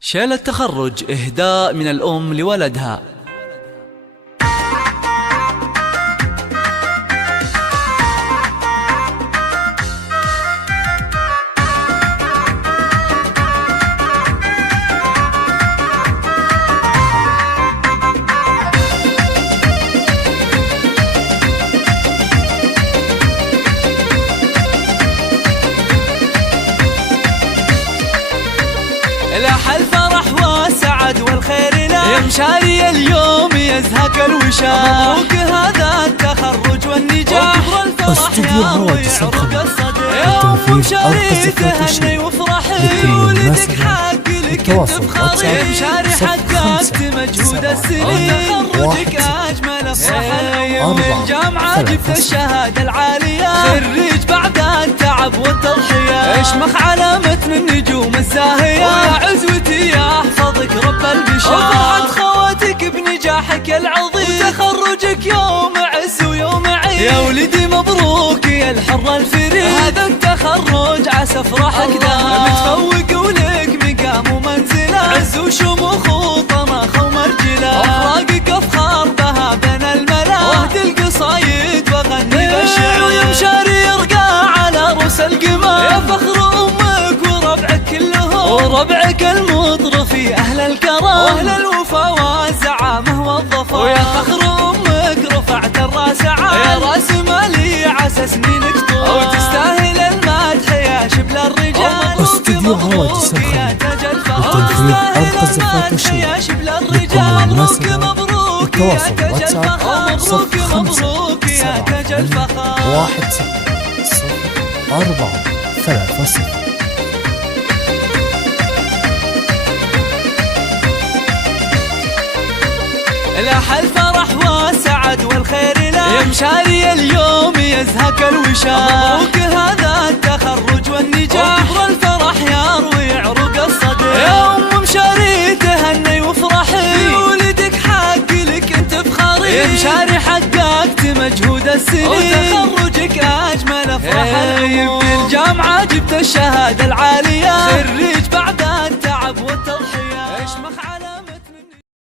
شيل التخرج إهداء من الأم لولدها. لاح الفرح والسعد والخير له يا مشاري اليوم يزهق الوشاح. مبروك هذا التخرج والنجاح استوديو حوادث الخبر يا أم مشاري تهني وافرحي ولدك حق لك انت فخري. يا مشاري حققت مجهود السنين تخرجك أجمل الصحة. من الجامعة جبت الشهادة العالية خريج بعد التعب والتضحية. اشمخ علامة من النجوم الزاهية ويا عزوتي يحفظك رب البشار. وفرحت خواتك بنجاحك العظيم وتخرجك يوم عز ويوم عيد. يا ولدي مبروك يا الحر الفريد هذا التخرج عسى فرحك دام. متفوق ولك مقام ومنزله عز وشموخ وطماخ ومرجله. أفراقك أفخار بها بين الملا واهد القصايد وغني بالشعر. يا مشاري يرقى على رؤوس القمر يا فخر أمك وربعك كلهم. وربعك المطرفي أهل الكرم وأهل الوفا والزعامة والظفر. ويا فخر أمك رفعت الراس عال يا راس مالي عسى سنينك طول. وتستاهل المدح يا شبل الرجال. استوديو حوادث الخبر بالتنفيذ القذافات والشيء. لكم المناسبة التواصل واتساب 057160 لاح الفرح والسعد والخير له يا مشاري اليوم يزهق الوشاح. مبروك هذا التخرج والنجاح وكبر الفرح يروي عروق الصدر. يا أم مشاري تهني وافرحي ولدك حق لك انت فخري. يا مشاري حققت مجهود السنين وتخرجك أجمل أفراح الأمور. في الجامعة جبت الشهادة العالية خريج بعد التعب والتضحية.